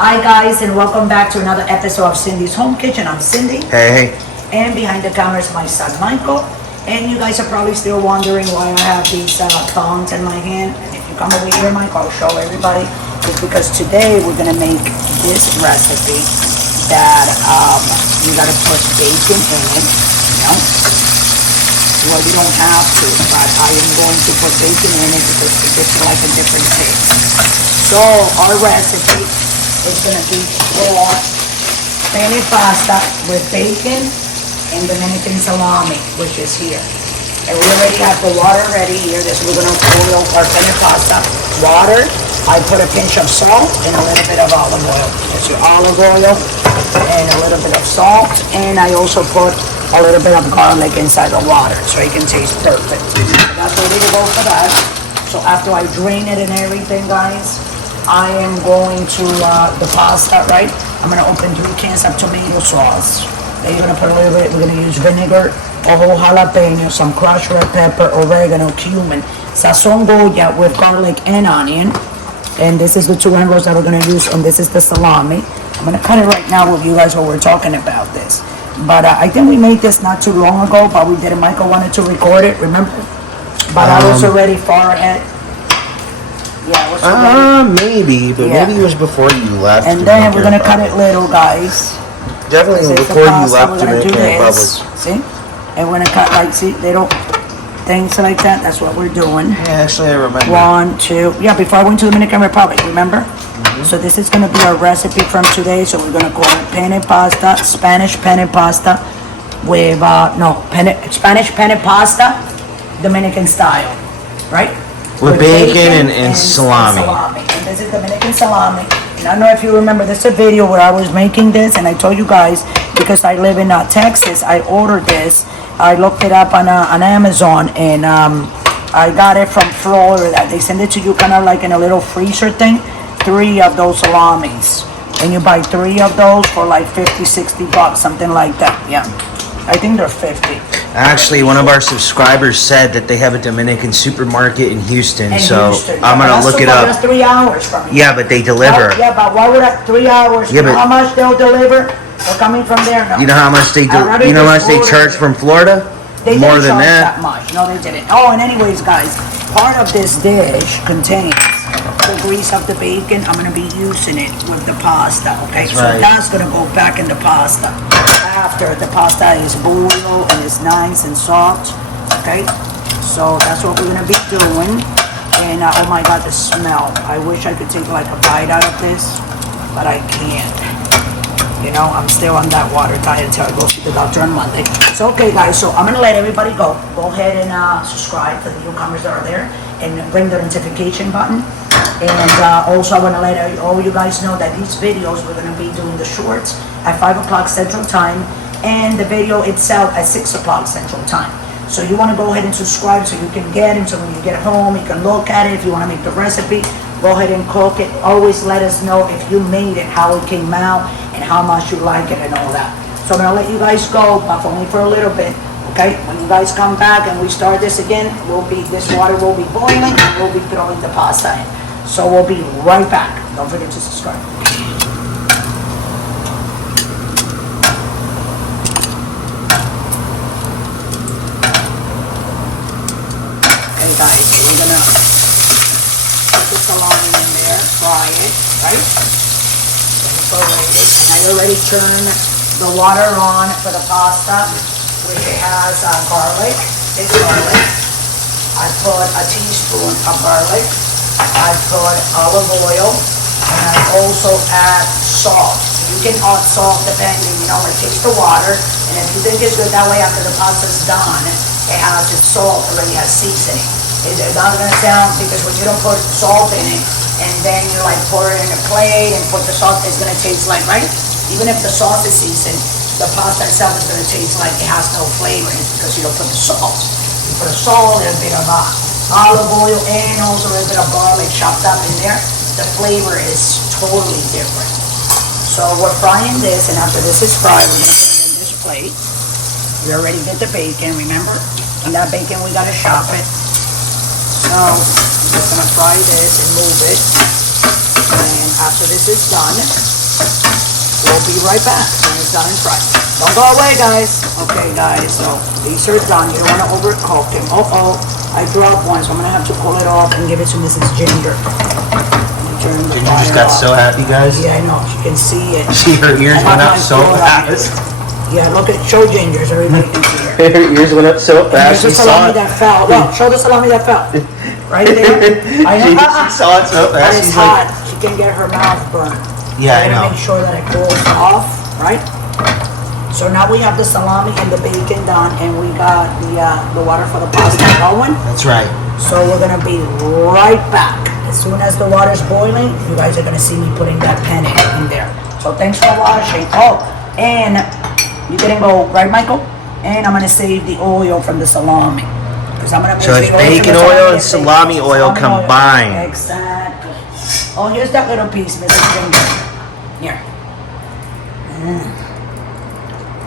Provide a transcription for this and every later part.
Hi guys, and welcome back to another episode of Cindy's Home Kitchen. I'm Cindy. Hey. And behind the camera is my son Michael. And you guys are probably still wondering why I have these tongs in my hand. And if you come over here, Michael, I'll show everybody. It's because today we're gonna make this recipe that you gotta put bacon in it, you know. Well, you don't have to, but I am going to put bacon in it because it gives it like a different taste. So our recipe is gonna be raw penne pasta with bacon and Dominican salami, which is here. And we already have the water ready here. This we're gonna boil our penne pasta. Water. I put a pinch of salt and a little bit of olive oil. That's your olive oil and a little bit of salt. And I also put a little bit of garlic inside the water so it can taste perfect. That's ready to go for that. So after I drain it and everything, guys, I am going to the pasta, right? I'm gonna open 3 cans of tomato sauce. Then you're gonna put a little bit, we're gonna use vinegar, a whole jalapeno, some crushed red pepper, oregano, cumin, Sazon Goya with garlic and onion. And this is the 2 angles that we're gonna use, and this is the salami. I'm gonna cut it right now with you guys while we're talking about this. But I think we made this not too long ago, but we didn't. Michael wanted to record it, remember? But I was already far ahead. Yeah, maybe, but maybe it was before you left. And then we're gonna cut it little, guys. Definitely before you left Dominican Republic. Republic. See? And we're gonna cut like, see, little things like that. That's what we're doing. Yeah, actually I remember. 1, 2, yeah, before I went to the Dominican Republic, remember? So this is gonna be our recipe from today. So we're gonna call it penne pasta, Spanish penne pasta with, Spanish penne pasta, Dominican style, right? With bacon and salami. And this is Dominican salami. And I don't know if you remember, there's a video where I was making this, and I told you guys, because I live in Texas, I ordered this. I looked it up on Amazon, and I got it from Florida. They send it to you kind of like in a little freezer thing. 3 of those salamis. And you buy 3 of those for like 50, 60 bucks, something like that. Yeah. I think they're 50. Actually, one of our subscribers said that they have a Dominican supermarket in Houston, I'm gonna look it up. That's 3 hours from here. Yeah, but they deliver. Yeah, but why would 3 hours? Yeah, you know how much they'll deliver? They're coming from there now. You know how much they do? You know how much they charge from Florida? They More didn't than charge that. much. No, they didn't. Oh, and anyways, guys, part of this dish contains the grease of the bacon. I'm gonna be using it with the pasta. Okay, so that's gonna go back in the pasta after the pasta is boiled and is nice and soft. Okay, so that's what we're gonna be doing. And oh my God, the smell! I wish I could take like a bite out of this, but I can't. You know, I'm still on that water diet until I go see the doctor on Monday. So, okay, guys, so I'm going to let everybody go. Go ahead and subscribe to the newcomers that are there and ring the notification button. And also, I want to let all you guys know that these videos, we're going to be doing the shorts at 5 o'clock Central Time and the video itself at 6 o'clock Central Time. So you want to go ahead and subscribe so you can get them. So when you get home, you can look at it. If you want to make the recipe, go ahead and cook it. Always let us know if you made it, how it came out, and how much you like it and all that. So I'm gonna let you guys go, but only for a little bit, okay? When you guys come back and we start this again, this water will be boiling and we'll be throwing the pasta in. So we'll be right back. Don't forget to subscribe. Okay guys, we're gonna put the salami in there, fry it, right? And I already turned the water on for the pasta, which it has garlic, big garlic. I put a teaspoon of garlic. I put olive oil, and I also add salt. You can add salt depending, you know, it takes the water, and if you think it's good that way after the pasta's done, it has its salt already has seasoning. It's not gonna sound, because when you don't put salt in it, and then you like pour it in a plate and put the sauce, it's gonna taste like, right? Even if the sauce is seasoned, the pasta itself is gonna taste like it has no flavor because you don't put the salt. You put a salt and a bit of olive oil and also a bit of garlic chopped up in there. The flavor is totally different. So we're frying this, and after this is fried, we're gonna put it in this plate. We already did the bacon, remember? And that bacon, we gotta chop it. So I'm just gonna fry this and move it. And after this is done, we'll be right back when it's done and fried. Don't go away, guys. Okay, guys, so these are done. You don't want to overcook them. I dropped one, so I'm going to have to pull it off and give it to Mrs. Ginger. Ginger just got so happy, guys. Yeah, I know. She can see it. See, her ears went up so fast. Yeah, look at, show Ginger so everybody can see her. Her ears went up so fast. There's the salami that fell. Look, show the salami that fell. Right there. She saw it so fast. It's hot. She can get her mouth burned. Yeah, I know. Make sure that it cools off, right? So now we have the salami and the bacon done, and we got the water for the pasta going. That's right. So we're gonna be right back. As soon as the water's boiling, you guys are gonna see me putting that penne in there. So thanks for watching. Oh, and you didn't go, right, Michael? And I'm gonna save the oil from the salami. Because I'm gonna mix So it's bacon oil and salami oil combined. Exactly. Oh, here's that little piece, Mrs. Ginger. Here.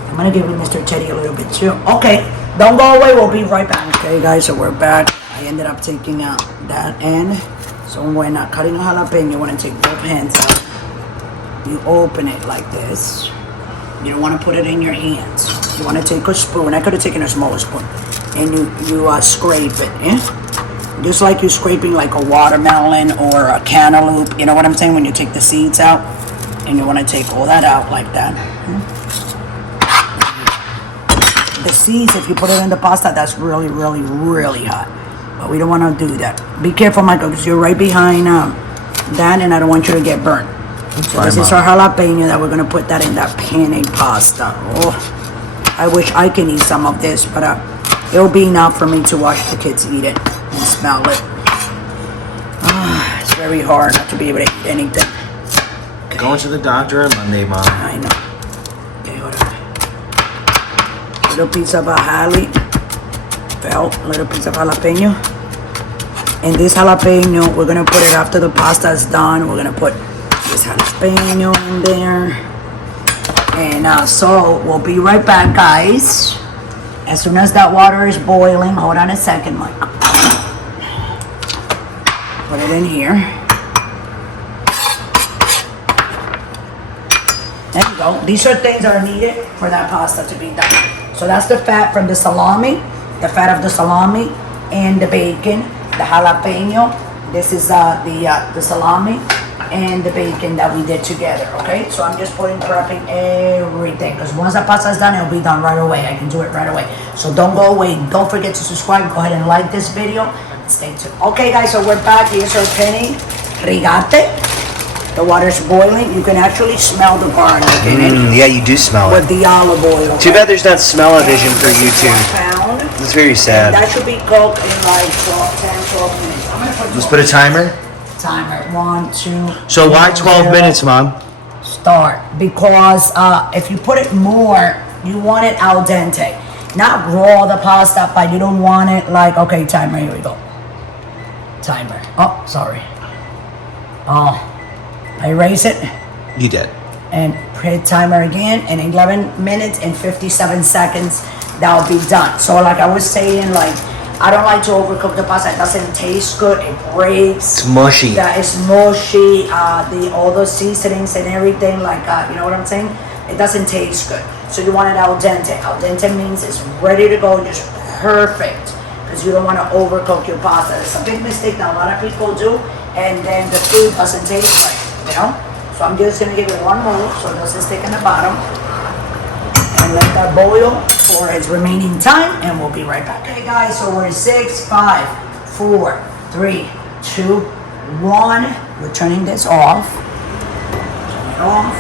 I'm gonna give Mr. Teddy a little bit too. Okay, don't go away, we'll be right back. Okay, guys, so we're back. I ended up taking out that end. So when cutting a jalapeno, you wanna take both hands out. You open it like this. You don't want to put it in your hands. You want to take a spoon. I could have taken a smaller spoon. And you scrape it, yeah? Just like you're scraping like a watermelon or a cantaloupe. You know what I'm saying? When you take the seeds out. And you want to take all that out like that. The seeds, if you put it in the pasta, that's really, really, really hot. But we don't want to do that. Be careful, Michael, because you're right behind that, and I don't want you to get burnt. So this is our jalapeno that we're going to put that in that penne pasta. Oh, I wish I can eat some of this, but it'll be enough for me to watch the kids eat it and smell it. It's very hard not to be able to eat anything. Okay. Going to the doctor on Monday, Mom. I know. Okay, hold on. Little piece of a little piece of jalapeno. And this jalapeno, we're going to put it after the pasta is done. We're going to put this jalapeno in there. And so we'll be right back, guys. As soon as that water is boiling, hold on a second, Mike. Put it in here. There you go. These are things that are needed for that pasta to be done. So that's the fat from the salami, the fat of the salami, and the bacon, the jalapeno. This is the salami and the bacon that we did together, okay? So I'm just prepping everything, because once the pasta is done, it'll be done right away. I can do it right away. So don't go away. Don't forget to subscribe. Go ahead and like this video. Stay tuned. Okay, guys, so we're back. Here's our penne rigate. The water's boiling. You can actually smell the garlic in it. Yeah, you do smell it. With the olive oil. Too bad there's not smell-o-vision for YouTube. It's very sad. That should be cooked in like 10, 12 minutes. I'm gonna put Let's put a timer. Timer. 1, 2. So why 12 minutes, Mom? Start. Because if you put it more, you want it al dente. Not raw the pasta, but you don't want it like, okay, timer, here we go. Timer. Oh, sorry. Oh, I erase it. You did. And hit timer again, and 11 minutes and 57 seconds, that'll be done. So like I was saying, like, I don't like to overcook the pasta. It doesn't taste good. It breaks. It's mushy. That is mushy. All those seasonings and everything, like, you know what I'm saying? It doesn't taste good. So you want it al dente. Al dente means it's ready to go, just perfect. Because you don't want to overcook your pasta. It's a big mistake that a lot of people do, and then the food doesn't taste right, you know? So I'm just gonna give it one more so it doesn't stick in the bottom. And let that boil for its remaining time, and we'll be right back. Okay, guys, so we're 6, 5, 4, 3, 2, 1. We're turning this off. Turn it off.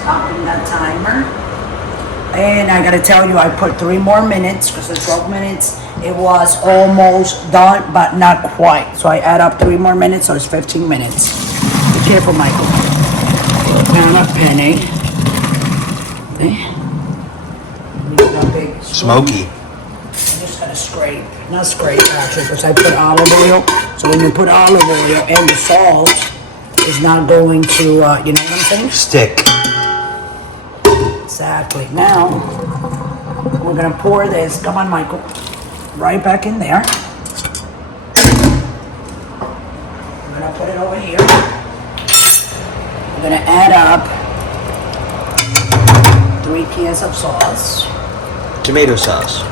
Stopping that timer. And I gotta tell you, I put 3 more minutes, because the 12 minutes, it was almost done, but not quite. So I add up 3 more minutes, so it's 15 minutes. Be careful, Michael. Pan of penne. Okay. Smoky. I'm just gonna scrape, not scrape actually, because I put olive oil. So when you put olive oil and the salt, it's not going to, you know what I'm saying? Stick. Exactly. Now, we're gonna pour this, come on Michael, right back in there. I'm gonna put it over here. We're gonna add up 3 cans of sauce. Tomato sauce.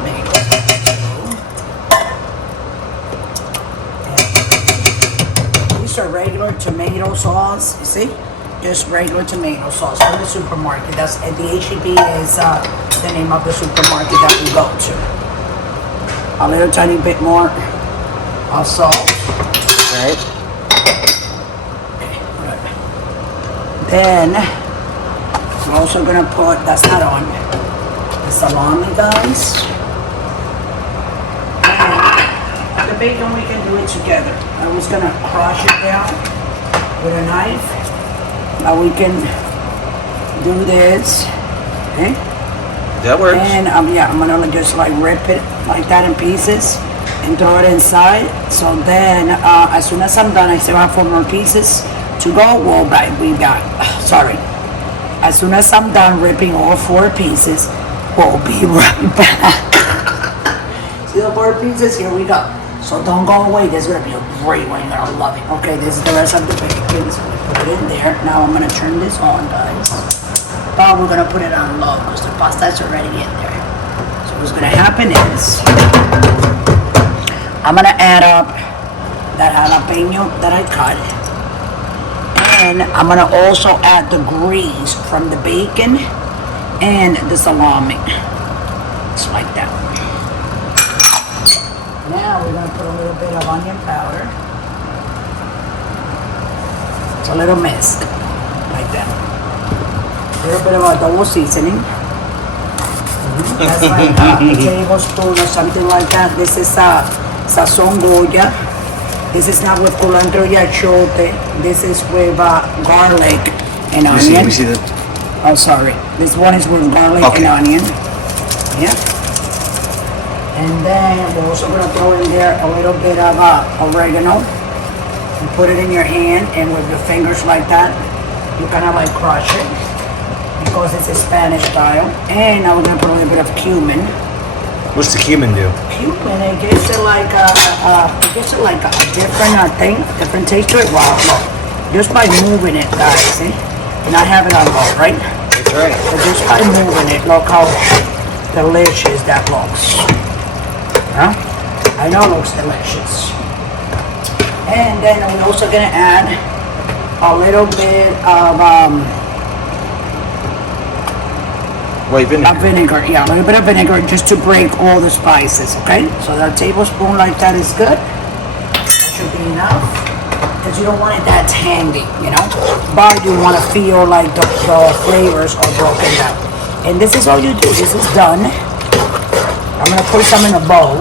These are regular tomato sauce, you see? Just regular tomato sauce from the supermarket. That's at the HEB is the name of the supermarket that we go to. A little tiny bit more of salt. Right. Then we're also gonna put, that's not on, the salami, guys. And the bacon, we can do it together. I was gonna crush it down with a knife. Now we can do this, okay? That works. And yeah, I'm gonna just like rip it like that in pieces and throw it inside. So then, as soon as I'm done, I still have 4 more pieces to go. Well, we got, sorry. As soon as I'm done ripping all 4 pieces, we'll be right back. See the 4 pieces? Here we go. So don't go away. This is gonna be a great one. You're gonna love it. Okay, this is the rest of the bacon. So we put it in there. Now I'm gonna turn this on, guys. But we're gonna put it on low because the pasta is already in there. So what's gonna happen is I'm gonna add up that jalapeno that I cut. And I'm gonna also add the grease from the bacon and the salami. Just like that. Now we're gonna put a little bit of onion powder. It's a little minced, like that. A little bit of adobo seasoning. That's like a tablespoon or something like that. This is Sazon Goya. This is not with culantro y achote. This is with garlic and onion. Let me see that. Oh, sorry. This one is with garlic and onion. Yeah. And then we're also going to throw in there a little bit of oregano. You put it in your hand and with your fingers like that, you kind of like crush it because it's a Spanish style. And now we're going to put a little bit of cumin. What's the cumin do? Cumin, it gives it like a different taste to it. Wow, look. Just by moving it, guys, see? And I have it on low, right? That's right. So just by moving it, look how delicious that looks. Huh? I know it looks delicious. And then we're also gonna add a little bit of white vinegar. vinegar. Yeah, a little bit of vinegar just to break all the spices, okay? So that tablespoon like that is good. That should be enough. Because you don't want it that tangy, you know? But you want to feel like the flavors are broken down. And this is all you do. This is done. I'm going to put some in a bowl.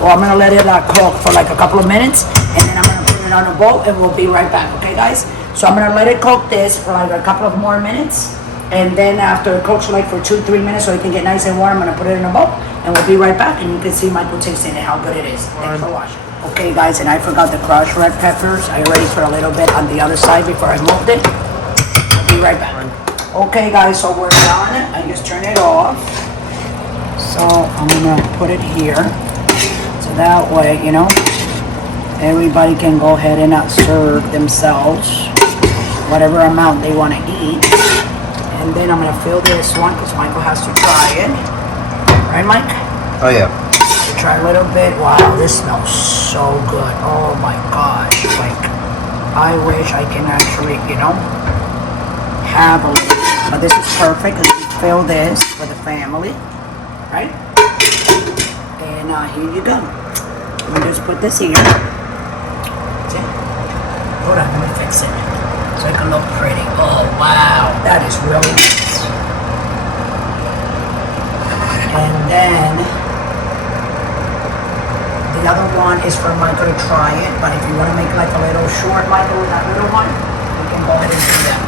Or I'm going to let it cook for like a couple of minutes. And then I'm going to put it on a bowl and we'll be right back. Okay, guys? So I'm going to let it cook this for like a couple of more minutes. And then after it cooks like for 2-3 minutes so it can get nice and warm, I'm going to put it in a bowl. And we'll be right back. And you can see Michael tasting it, how good it is. Thanks for watching. Okay, guys, and I forgot the crushed red peppers. I already put a little bit on the other side before I moved it. I'll be right back. Okay, guys, so we're done. I just turn it off. So I'm gonna put it here. So that way, you know, everybody can go ahead and serve themselves whatever amount they want to eat. And then I'm gonna fill this one because Michael has to try it. Right, Mike? Oh yeah. Try a little bit. Wow, this smells so good. Oh my gosh. Like, I wish I can actually, you know, have a little. But this is perfect because we fill this for the family, right? And here you go. Let me just put this here. See? Hold on, let me fix it so it can look pretty. Oh wow, that is really nice. And then the other one is for Michael to try it, but if you want to make like a little short Michael with that little one, you can go ahead and do that.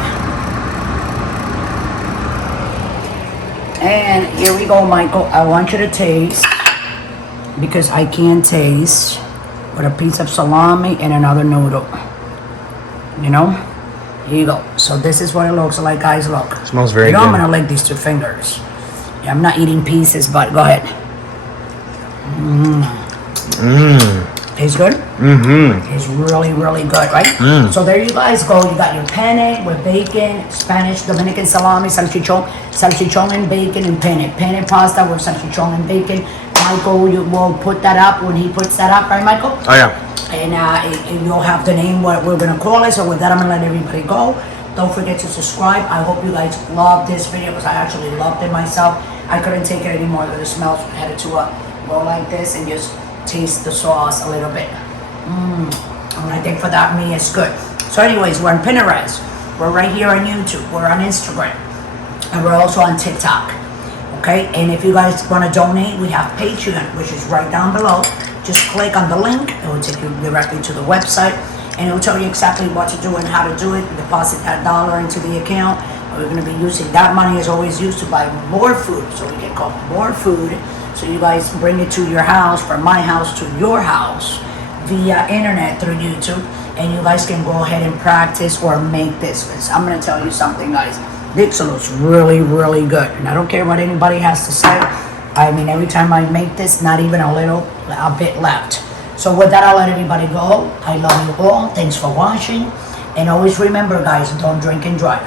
And here we go, Michael. I want you to taste, because I can't taste, with a piece of salami and another noodle. You know? Here you go. So this is what it looks like, guys. Look. It smells very good. I'm going to lick these 2 fingers. Yeah, I'm not eating pieces, but go ahead. Tastes good? Mm-hmm. It's really, really good, right? So there you guys go. You got your penne with bacon, Spanish, Dominican salami, salchichon and bacon, and penne pasta with salchichon and bacon. Michael, you will put that up when he puts that up, right, Michael? Oh yeah. And you'll have the name what we're gonna call it. So with that, I'm gonna let everybody go. Don't forget to subscribe. I hope you guys loved this video because I actually loved it myself. I couldn't take it anymore. The smells had to go like this and just taste the sauce a little bit. And I think for that me it's good. So anyways, we're on Pinterest. We're right here on YouTube. We're on Instagram. And we're also on TikTok. Okay? And if you guys want to donate, we have Patreon, which is right down below. Just click on the link. It will take you directly to the website. And it will tell you exactly what to do and how to do it. Deposit that dollar into the account. We're going to be using that money as always used to buy more food. So we can cook more food. So you guys bring it to your house, from my house to your house, via internet through YouTube, and you guys can go ahead and practice or make this. I'm gonna tell you something, guys. This looks really, really good, and I don't care what anybody has to say. I mean, every time I make this, not even a bit left. So with that, I'll let everybody go. I love you all. Thanks for watching, and always remember, guys, don't drink and drive.